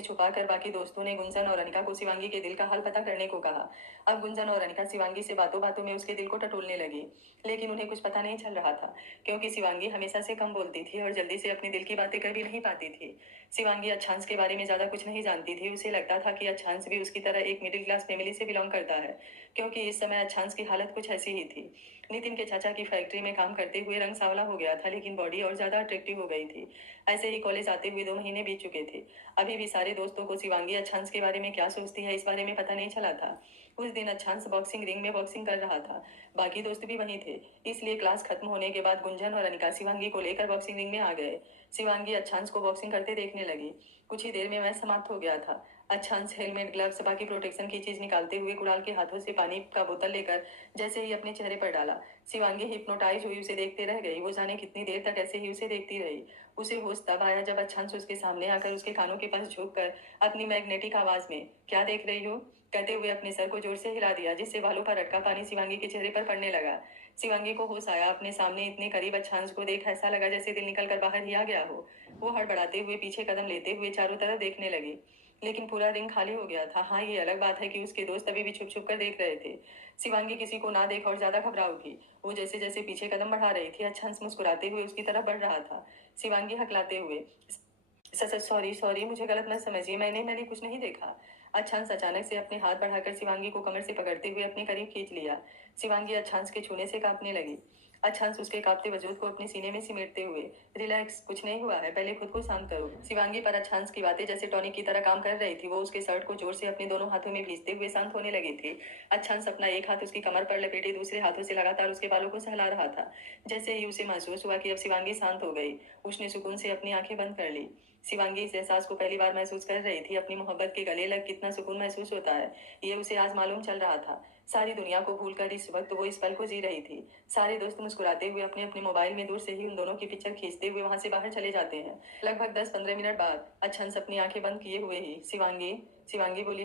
छुपाकर बाकी दोस्तों ने गुंजन और अनिका को शिवांगी के दिल का हाल पता करने को कहा। अब गुंजन और अनिका शिवांगी से बातों बातों में उसके दिल को टटोलने लगी, लेकिन उन्हें कुछ पता नहीं चल रहा था, क्योंकि शिवांगी हमेशा से कम बोलती थी और जल्दी से अपने दिल की बातें कर भी नहीं पाती थी। शिवांगी अच्छांश के बारे में ज्यादा कुछ नहीं जानती थी। उसे लगता था कि अच्छांश भी उसकी तरह एक मिडिल क्लास फैमिली से बिलोंग करता है, क्योंकि इस समय अच्छांश की हालत कुछ ऐसी ही थी। नितिन के चाचा की फैक्ट्री में काम करते हुए रंग सांवला हो गया था, लेकिन बॉडी और ज्यादा अट्रैक्टिव हो गई थी। ऐसे ही कॉलेज आते हुए 2 महीने बीत चुके थे। अभी भी सारे दोस्तों को शिवांगी अच्छांश के बारे में क्या सोचती है इस बारे में पता नहीं चला था। उस दिन अच्छांश बॉक्सिंग रिंग में बॉक्सिंग कर रहा था। बाकी दोस्त भी वहीं थे, इसलिए क्लास खत्म होने के बाद गुंजन और अनिका शिवांगी को लेकर बॉक्सिंग रिंग में आ गए। शिवांगी अच्छांश को बॉक्सिंग करते देखने लगी। कुछ ही देर में मैच समाप्त हो गया था। अच्छांश हेलमेट, ग्लव्स, बाकी प्रोटेक्शन की चीज निकालते हुए कुणाल के हाथों से पानी का बोतल लेकर जैसे ही अपने चेहरे पर डाला। शिवांगी हिप्नोटाइज हुई उसे देखते रह गई। वो जाने कितनी देर तक ऐसे ही उसे देखती रही। उसे होश तब आया जब अच्छांश उसके सामने आकर उसके कानों के पास झुककर अपनी मैग्नेटिक आवाज में क्या देख रही हो कहते हुए अपने सर को जोर से हिला दिया, जिससे बालों पर अटका पानी शिवांगी के चेहरे पर पड़ने लगा। शिवांगी को होश आया। अपने सामने इतने करीब अच्छांश को देख ऐसा लगा जैसे दिल निकल कर बाहर ही आ गया हो। वो हड़बड़ाते हुए पीछे कदम लेते हुए चारों तरफ देखने लगी, लेकिन पूरा रिंग खाली हो गया था। हाँ, ये अलग बात है कि उसके दोस्त अभी भी छुप छुप कर देख रहे थे। शिवांगी किसी को ना देख और ज्यादा घबरा उठी। वो जैसे जैसे पीछे कदम बढ़ा रही थी, अच्छांश मुस्कुराते हुए उसकी तरफ बढ़ रहा था। शिवांगी हकलाते हुए, सच सॉरी सॉरी, मुझे गलत मत समझिए, मैंने मैंने कुछ नहीं देखा। अच्छांश अचानक से अपने हाथ बढ़ाकर शिवांगी को कमर से पकड़ते हुए अपने करीब खींच लिया। शिवांगी अच्छांश के छूने से कांपने लगी। अच्छांश उसके कांपते वजूद को अपने सीने में सिमटते हुए, रिलैक्स, कुछ नहीं हुआ है, पहले खुद को शांत करो। शिवांगी पर अच्छांश की बातें जैसे टॉनिक की तरह काम कर रही थी। वो उसके शर्ट को जोर से अपने दोनों हाथों में भींचते हुए शांत होने लगी थी। अच्छांश अपना एक हाथ उसकी कमर पर लपेटे दूसरे हाथों से लगातार उसके बालों को सहला रहा था। जैसे ही उसे महसूस हुआ कि अब शिवांगी शांत हो गई, उसने सुकून से अपनी आंखें बंद कर ली। शिवांगी इस एहसास को पहली बार महसूस कर रही थी। अपनी मोहब्बत के गले लग कितना सुकून महसूस होता है, ये उसे आज मालूम चल रहा था। सारी दुनिया को भूलकर इस वक्त वो इस पल को जी रही थी। सारे दोस्त मुस्कुराते हुए अपने अपने मोबाइल में दूर से ही उन दोनों की पिक्चर खींचते हुए वहां से बाहर चले जाते हैं। लगभग 10-15 मिनट बाद अच्छंश अपनी आंखें बंद किए हुए ही, शिवांगी शिवांगी बोली,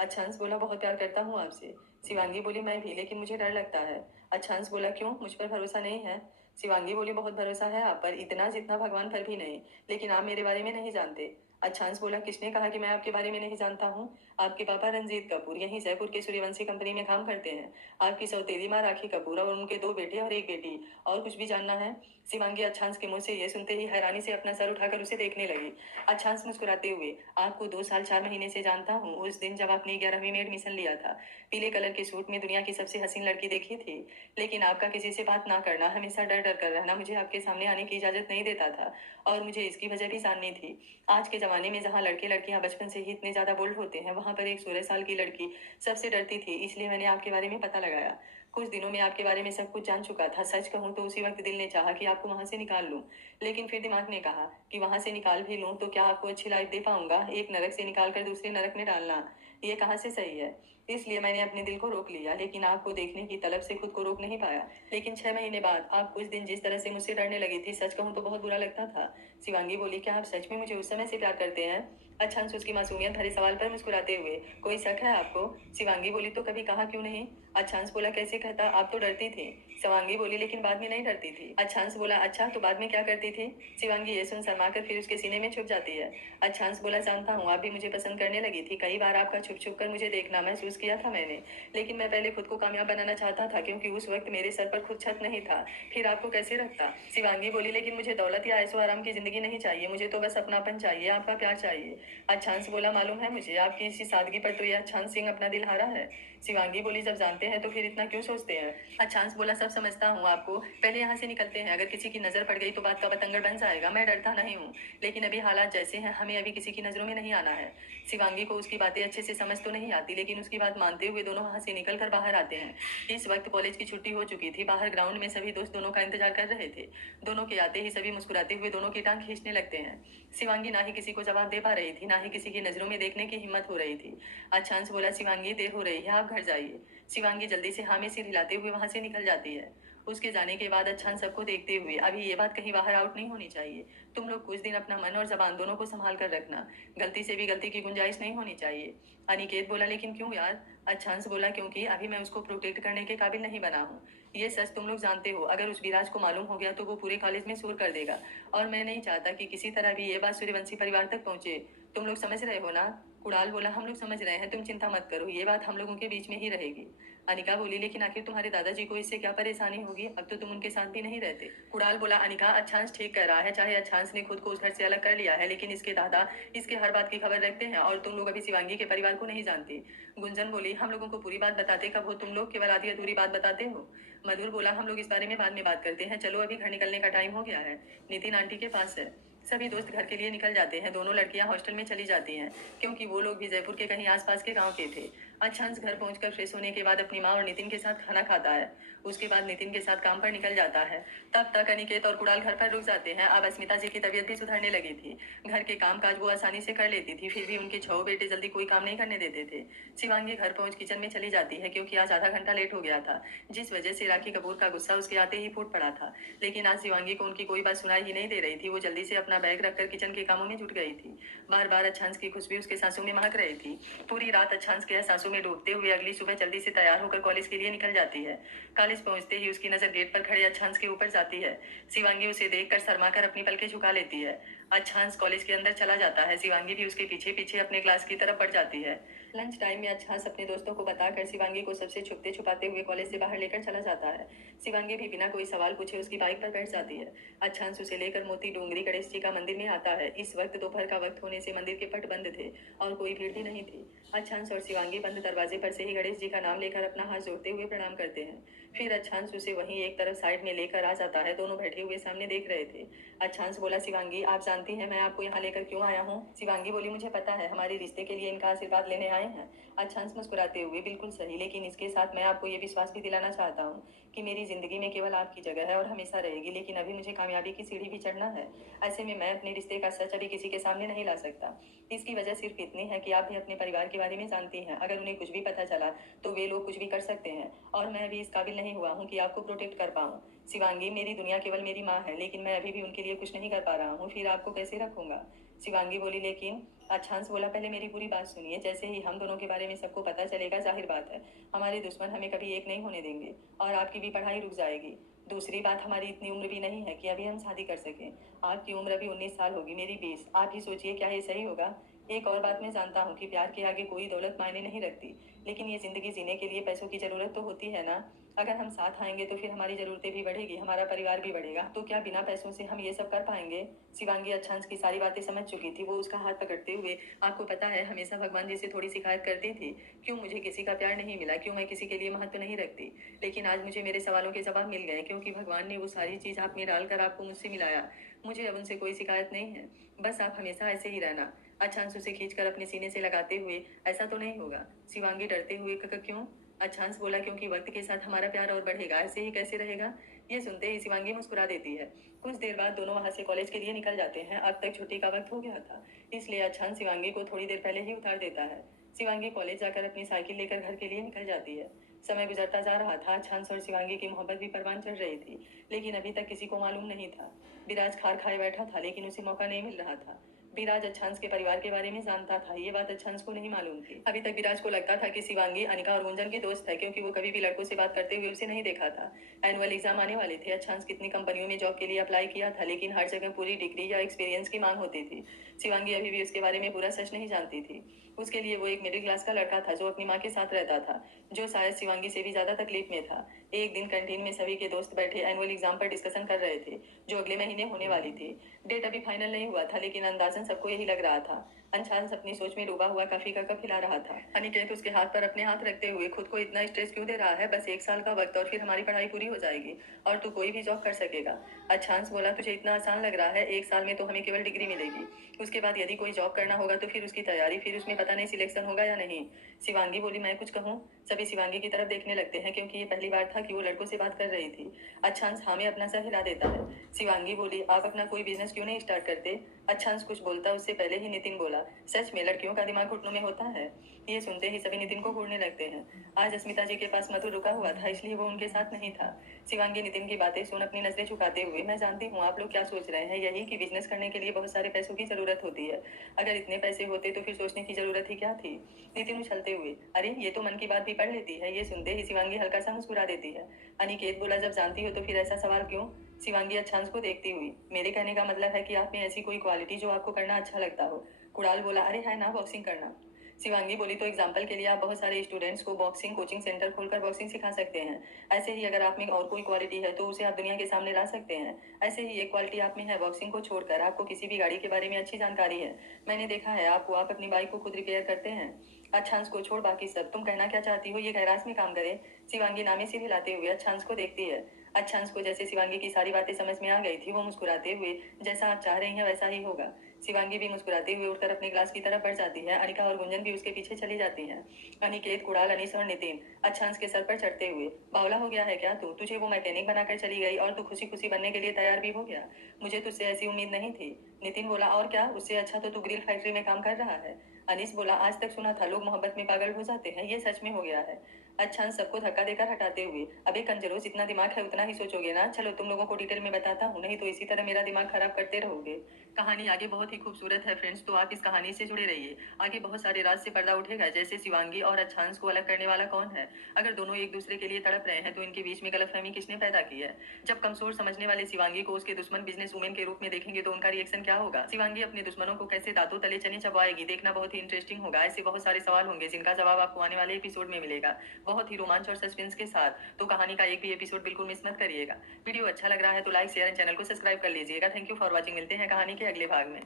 अच्छंश बोला, बहुत प्यार करता हूँ आपसे। शिवांगी बोली, मैं भी, लेकिन मुझे डर लगता है। अच्छंश बोला, क्यों, मुझ पर भरोसा नहीं है? शिवांगी बोली, बहुत भरोसा है आप पर, इतना जितना भगवान पर भी नहीं, लेकिन आप मेरे बारे में नहीं जानते। अच्छांश बोला, किसने कहा कि मैं आपके बारे में नहीं जानता हूँ? आपके पापा रंजीत कपूर यहीं जयपुर के सूर्यवंशी कंपनी में काम करते हैं। आपकी सौतेली माँ राखी कपूर और उनके 2 बेटे और 1 बेटी। और कुछ भी जानना है? शिवांगी अच्छांश के मुंह से ये सुनते ही हैरानी से अपना सर उठाकर उसे देखने लगी। अच्छांश मुस्कुराते हुए, आपको 2 साल 4 महीने से जानता हूँ। उस दिन जब आपने 11वीं में एडमिशन लिया था, पीले कलर के सूट में दुनिया की सबसे हसीन लड़की देखी थी। लेकिन आपका किसी से बात ना करना, हमेशा डर डर कर रहना मुझे आपके सामने आने की इजाजत नहीं देता था, और मुझे इसकी वजह भी जाननी थी। आज के जमाने में जहाँ लड़के लड़कियां बचपन से ही इतने ज्यादा बोल्ड होते हैं, वहां पर एक 16 साल की लड़की सबसे डरती थी। इसलिए मैंने आपके बारे में पता लगाया। कुछ दिनों में आपके बारे में सब कुछ जान चुका था। सच कहूं तो उसी वक्त दिल ने चाहा कि आपको वहां से निकाल लूं, लेकिन फिर दिमाग ने कहा कि वहां से निकाल भी लूं तो क्या आपको अच्छी लाइफ दे पाऊंगा? एक नरक से निकाल कर दूसरे नरक में डालना, ये कहाँ से सही है? इसलिए मैंने अपने दिल को रोक लिया, लेकिन आपको देखने की तलब से खुद को रोक नहीं पाया। लेकिन 6 महीने बाद आप कुछ दिन जिस तरह से मुझसे डरने लगी थी, सच कहूं तो बहुत बुरा लगता था। शिवांगी बोली, क्या आप सच में मुझे उस समय से प्यार करते हैं? अच्छांश उसकी मासूमियत भरे सवाल पर मुस्कुराते हुए, कोई शक है आपको? शिवांगी बोली, तो कभी कहा क्यों नहीं? अच्छांश बोला, कैसे कहता, आप तो डरती थी। शिवांगी बोली, लेकिन बाद में नहीं डरती थी। अच्छांश बोला, अच्छा, तो बाद में क्या करती थी? शिवांगी ये सुन शर्मा कर फिर उसके सीने में छुप जाती है। अच्छांश बोला, जानता हूँ, आप भी मुझे पसंद करने लगी थी। कई बार आपका छुप छुप कर मुझे देखना महसूस किया था मैंने, लेकिन मैं पहले खुद को कामयाब बनाना चाहता था, क्योंकि उस वक्त मेरे सर पर खुद छत नहीं था। फिर आपको कैसे रखता? शिवांगी बोली, लेकिन मुझे दौलत या ऐशो आराम की जिंदगी जिंदगी नहीं चाहिए, मुझे तो बस अपनापन चाहिए, आपका प्यार चाहिए। अच्छांश बोला, मालूम है मुझे, आपकी इसी सादगी पर तो ये अच्छांश सिंह अपना दिल हारा है। शिवांगी बोली, जब जानते हैं तो फिर इतना क्यों सोचते हैं? अच्छांश बोला, सब समझता हूँ आपको, पहले यहाँ से निकलते हैं, अगर किसी की नजर पड़ गई तो बात का बतंगड़ बन जाएगा। मैं डरता नहीं हूँ, लेकिन अभी हालात जैसे हैं, हमें अभी किसी की नजरों में नहीं आना है। शिवांगी को उसकी बातें अच्छे से समझ तो नहीं आती, लेकिन उसकी बात मानते हुए दोनों वहां से निकल कर बाहर आते हैं। इस वक्त कॉलेज की छुट्टी हो चुकी थी। बाहर ग्राउंड में सभी दोस्त दोनों का इंतजार कर रहे थे। दोनों के आते ही सभी मुस्कुराते हुए दोनों की टांग खींचने लगते हैं। शिवांगी ना ही किसी को जवाब दे पा रही थी, ना ही किसी की नजरों में देखने की हिम्मत हो रही थी। अच्छांश बोला, शिवांगी देर हो रही है, आप घर जाइए। शिवांगी जल्दी से हाँ में सिर हिलाते हुए वहां से निकल जाती है। उसके जाने के बाद अच्छांश सबको देखते हुए, अभी ये बात कहीं बाहर आउट नहीं होनी चाहिए। तुम लोग कुछ दिन अपना मन और जबान दोनों को संभाल कर रखना, गलती से भी गलती की गुंजाइश नहीं होनी चाहिए। अनिकेत बोला, लेकिन क्यों यार? अच्छांश बोला, क्योंकि अभी मैं उसको प्रोटेक्ट करने के काबिल नहीं बना हूँ। ये सच तुम लोग जानते हो, अगर उस विराज को मालूम हो गया तो वो पूरे कॉलेज में शोर कर देगा, और मैं नहीं चाहता कि किसी तरह भी ये बात सूर्यवंशी परिवार तक पहुंचे। तुम लोग समझ रहे हो ना? कुणाल बोला, हम लोग समझ रहे हैं, तुम चिंता मत करो, ये बात हम लोगों के बीच में ही रहेगी। अनिका बोली, लेकिन आखिर तुम्हारे दादाजी को इससे क्या परेशानी होगी? अब तो तुम उनके साथ भी नहीं रहते। कुणाल बोला, अनिका, अच्छांश ठीक कह रहा है, चाहे अच्छांश ने खुद को उस घर से अलग कर लिया है, लेकिन इसके दादा इसके हर बात की खबर रखते हैं, और तुम लोग अभी शिवांगी के परिवार को नहीं जानते। गुंजन बोली, हम लोगों को पूरी बात बताते कब हो? तुम लोग केवल आधी अधूरी बात बताते हो। मधुर बोला, हम लोग इस बारे में बाद में बात करते हैं, चलो अभी घर निकलने का टाइम हो गया है। नितिन आंटी के पास है। सभी दोस्त घर के लिए निकल जाते हैं। दोनों लड़कियां हॉस्टल में चली जाती हैं, क्योंकि वो लोग भी जयपुर के कहीं आसपास के गांव के थे। अच्छांश घर पहुंचकर फ्रेश होने के बाद अपनी माँ और नितिन के साथ खाना खाता है। उसके बाद नितिन के साथ काम पर निकल जाता है। तब तक अनिकेत और कुणाल घर पर रुक जाते हैं। अब अस्मिता जी की तबीयत भी सुधरने लगी थी। घर के काम काज वो आसानी से कर लेती थी, फिर भी उनके 6 बेटे जल्दी कोई काम नहीं करने देते थे। शिवांगी घर पहुंच किचन में चली जाती है, क्योंकि आज आधा घंटा लेट हो गया था, जिस वजह से राखी कपूर का गुस्सा उसके आते ही फूट पड़ा था। लेकिन आज शिवांगी को उनकी कोई बात सुनाई ही नहीं दे रही थी। वो जल्दी से अपना बैग रखकर किचन के कामों में जुट गई थी। बार बार अच्छांश की खुशबू उसके सांसों में महक रही थी। पूरी रात अच्छांश के सांसों में डूबते हुए अगली सुबह जल्दी से तैयार होकर कॉलेज के लिए निकल जाती है। कॉलेज पहुंचते ही उसकी नजर गेट पर खड़े अच्छांश के ऊपर जाती है। शिवांगी उसे देखकर शर्माकर अपनी पलकें झुका लेती है। अच्छांश कॉलेज के अंदर चला जाता है। शिवांगी भी उसके पीछे पीछे अपने क्लास की तरफ बढ़ जाती है। लंच टाइम में अच्छांश अपने दोस्तों को बताकर शिवांगी को सबसे छुपते छुपाते हुए कॉलेज से बाहर लेकर चला जाता है। शिवांगी भी बिना कोई सवाल पूछे उसकी बाइक पर बैठ जाती है। अच्छांश उसे लेकर मोती डूंगरी गणेश जी का मंदिर में आता है। इस वक्त दोपहर का वक्त होने से मंदिर के पट बंद थे और कोई भीड़ भी नहीं थी। अच्छांश और शिवांगी बंद दरवाजे पर से ही गणेश जी का नाम लेकर अपना हाथ जोड़ते हुए प्रणाम करते हैं। फिर अच्छांश उसे वहीं एक तरफ साइड में लेकर आ जाता है। दोनों बैठे हुए सामने देख रहे थे। अच्छांश बोला, शिवांगी, आप जानती हैं मैं आपको यहाँ लेकर क्यों आया हूँ? शिवांगी बोली, मुझे पता है, हमारे रिश्ते के लिए इनका आशीर्वाद लेने आए हैं। अच्छांश मुस्कुराते हुए, बिल्कुल सही, लेकिन इसके साथ मैं आपको ये विश्वास भी दिलाना चाहता हूँ कि मेरी जिंदगी में केवल आपकी जगह है और हमेशा रहेगी, लेकिन अभी मुझे कामयाबी की सीढ़ी भी चढ़ना है। ऐसे में मैं अपने रिश्ते का सच अभी किसी के सामने नहीं ला सकता। इसकी वजह सिर्फ इतनी है कि आप भी अपने परिवार के बारे में जानती हैं। अगर उन्हें कुछ भी पता चला तो वे लोग कुछ भी कर सकते हैं, और मैं अभी इस काबिल नहीं हुआ हूँ कि आपको प्रोटेक्ट कर पाऊँ। शिवांगी, मेरी दुनिया केवल मेरी माँ है, लेकिन मैं अभी भी उनके लिए कुछ नहीं कर पा रहा हूँ, फिर आपको कैसे रखूंगा? शिवांगी बोली, लेकिन अच्छांश बोला, पहले मेरी पूरी बात सुनिए। जैसे ही हम दोनों के बारे में सबको पता चलेगा, जाहिर बात है हमारे दुश्मन हमें कभी एक नहीं होने देंगे, और आपकी भी पढ़ाई रुक जाएगी। दूसरी बात, हमारी इतनी उम्र भी नहीं है कि अभी हम शादी कर सकें। आपकी उम्र अभी 19 साल होगी, मेरी 20। आप ही सोचिए, क्या ये सही होगा? एक और बात, मैं जानता हूँ कि प्यार के आगे कोई दौलत मायने नहीं रखती, लेकिन ये जिंदगी जीने के लिए पैसों की जरूरत तो होती है ना। अगर हम साथ आएंगे तो फिर हमारी जरूरतें भी बढ़ेगी, हमारा परिवार भी बढ़ेगा, तो क्या बिना पैसों से हम ये सब कर पाएंगे? शिवांगी अच्छांश की सारी बातें समझ चुकी थी। वो उसका हाथ पकड़ते हुए, आपको पता है, हमेशा भगवान जी से थोड़ी शिकायत करती थी, क्यों मुझे किसी का प्यार नहीं मिला, क्यों मैं किसी के लिए महत्व नहीं रखती। लेकिन आज मुझे मेरे सवालों के जवाब मिल गए, क्योंकि भगवान ने वो सारी चीज आप में डालकर आपको मुझसे मिलाया। मुझे अब उनसे कोई शिकायत नहीं है, बस आप हमेशा ऐसे ही रहना। अच्छांश उसे खींचकर अपने सीने से लगाते हुए, ऐसा तो नहीं होगा? शिवांगी डरते हुए, क्यों? अच्छांश बोला, क्योंकि वक्त के साथ हमारा प्यार और बढ़ेगा, ऐसे ही कैसे रहेगा? ये सुनते ही शिवांगी मुस्कुरा देती है। कुछ देर बाद दोनों वहां से कॉलेज के लिए निकल जाते हैं। अब तक छुट्टी का वक्त हो गया था, इसलिए अच्छांश शिवांगी को थोड़ी देर पहले ही उतार देता है। शिवांगी कॉलेज जाकर अपनी साइकिल लेकर घर के लिए निकल जाती है। समय गुजरता जा रहा था। अच्छांश और शिवांगी की मोहब्बत भी परवान चढ़ रही थी, लेकिन अभी तक किसी को मालूम नहीं था। विराज खार खाए बैठा था, लेकिन उसे मौका नहीं मिल रहा था। विराज अच्छांश के परिवार के बारे में जानता था, ये बात अच्छांश को नहीं मालूम थी। अभी तक विराज को लगता था कि शिवांगी अनिका और गुंजन की दोस्त है, क्योंकि वो कभी भी लड़कों से बात करते हुए उसे नहीं देखा था। एनुअल एग्जाम आने वाले थे। अच्छांश कितनी कंपनियों में जॉब के लिए अप्लाई किया था, लेकिन हर जगह पूरी डिग्री या एक्सपीरियंस की मांग होती थी। शिवांगी अभी भी उसके बारे में पूरा सच नहीं जानती थी। उसके लिए वो एक मिडिल क्लास का लड़का था जो अपनी माँ के साथ रहता था, जो शायद शिवांगी से भी ज्यादा तकलीफ में था। एक दिन कैंटीन में सभी के दोस्त बैठे एनुअल एग्जाम पर डिस्कशन कर रहे थे, जो अगले महीने होने वाली थी। डेट अभी फाइनल नहीं हुआ था, लेकिन अंदाजन सबको यही लग रहा था। अंशांश अपनी सोच में डूबा हुआ काफी का कप हिला रहा था। अनिकेत उसके हाथ पर अपने हाथ रखते हुए, खुद को इतना स्ट्रेस क्यों दे रहा है? बस 1 साल का वक्त और फिर हमारी पढ़ाई पूरी हो जाएगी और तू कोई भी जॉब कर सकेगा। अंशांश बोला, तुझे इतना आसान लग रहा है? 1 साल में तो हमें केवल डिग्री मिलेगी, उसके बाद यदि कोई जॉब करना होगा तो फिर उसकी तैयारी, फिर उसमें पता नहीं सिलेक्शन होगा या नहीं। शिवांगी बोली, मैं कुछ कहूँ? सभी शिवांगी की तरफ देखने लगते हैं, क्योंकि ये पहली बार था कि वो लड़कों से बात कर रही थी। अच्छांश हाँ में अपना सर हिला देता है। शिवांगी बोली, आप अपना कोई बिजनेस क्यों नहीं स्टार्ट करते? अच्छांश कुछ बोलता उससे पहले ही नितिन बोला, सच में लड़कियों का दिमाग घुटनों में होता है? ये सुनते ही सभी नितिन को घूरने लगते हैं। आज अस्मिता जी के पास मधुर रुका हुआ था, इसलिए वो उनके साथ नहीं था। शिवांगी नितिन की बातें सुन अपनी नजरें झुकाते हुए, मैं जानती हूँ आप लोग क्या सोच रहे हैं, यही कि बिजनेस करने के लिए बहुत सारे पैसों की जरूरत होती है। अगर इतने पैसे होते तो फिर सोचने की जरूरत ही क्या थी? नितिन उछलते हुए, अरे ये तो मन की बात भी पढ़ लेती है। ये सुनते ही शिवांगी हल्का सा मुस्कुरा देती है। अनिकेत बोला, जब जानती हो तो फिर ऐसा सवाल क्यों? शिवांगी अच्छांश को देखती हुई, मेरे कहने का मतलब है कि आप में ऐसी कोई क्वालिटी जो आपको करना अच्छा लगता हो। कुणाल बोला, अरे है ना बॉक्सिंग करना। शिवांगी बोली, तो एग्जाम्पल के लिए आप बहुत सारे स्टूडेंट्स को बॉक्सिंग कोचिंग सेंटर खोलकर बॉक्सिंग सिखा सकते हैं। ऐसे ही अगर आप में और कोई क्वालिटी है तो उसे आप दुनिया के सामने ला सकते हैं। ऐसे ही एक क्वालिटी आप में है, बॉक्सिंग को छोड़कर आपको किसी भी गाड़ी के बारे में अच्छी जानकारी है। मैंने देखा है आपको, आप अपनी बाइक को खुद रिपेयर करते हैं। अच्छांश को छोड़ बाकी सब, तुम कहना क्या चाहती हो? ये गैराज में काम करे? शिवांगी नामे से हिलाते हुए अच्छांश को देखती है। अच्छांश को जैसे शिवांगी की सारी बातें समझ में आ गई थी। वो मुस्कुराते हुए, जैसा आप चाह रही हैं वैसा ही होगा। शिवांगी भी मुस्कुराते हुए उठकर अपने ग्लास की तरफ बढ़ जाती है। अनिका और गुंजन भी उसके पीछे चली जाती हैं। अनिकेत, कुणाल, अनीस और नितिन अच्छांश के सर पर चढ़ते हुए, बावला हो गया है क्या तू? तुझे वो मैकेनिक बनाकर चली गई और तू खुशी खुशी बनने के लिए तैयार भी हो गया? मुझे तुझसे ऐसी उम्मीद नहीं थी। नितिन बोला, और क्या, उससे अच्छा तो तू ग्रिल फैक्ट्री में काम कर रहा है। अनीस बोला, आज तक सुना था लोग मोहब्बत में पागल हो जाते हैं, ये सच में हो गया है। अच्छा सबको धक्का देकर हटाते हुए, अबे कंजरों, जितना दिमाग है उतना ही सोचोगे ना? चलो तुम लोगों को डिटेल में बताता हूँ, नहीं तो इसी तरह मेरा दिमाग खराब करते रहोगे। कहानी आगे बहुत ही खूबसूरत है फ्रेंड्स, तो आप इस कहानी से जुड़े रहिए। आगे बहुत सारे राज से पर्दा उठेगा, जैसे शिवांगी और अच्छांश को अलग करने वाला कौन है। अगर दोनों एक दूसरे के लिए तड़प रहे हैं तो इनके बीच में गलतफहमी किसने पैदा की है। जब कमजोर समझने वाले शिवांगी को उसके दुश्मन बिजनेस वुमेन के रूप में देखेंगे तो उनका रिएक्शन क्या होगा। शिवांगी अपने दुश्मनों को कैसे दांतों तले चने चबाएगी, देखना बहुत ही इंटरेस्टिंग होगा। ऐसे बहुत सारे सवाल होंगे जिनका जवाब आपको आने वाले एपिसोड में मिलेगा, बहुत ही रोमांच और सस्पेंस के साथ। तो कहानी का एक भी एपिसोड बिल्कुल मिस मत करिएगा। वीडियो अच्छा लग रहा है तो लाइक शेयर एंड चैनल को सब्सक्राइब कर लीजिएगा। Thank you for watching. मिलते हैं कहानी के अगले भाग में।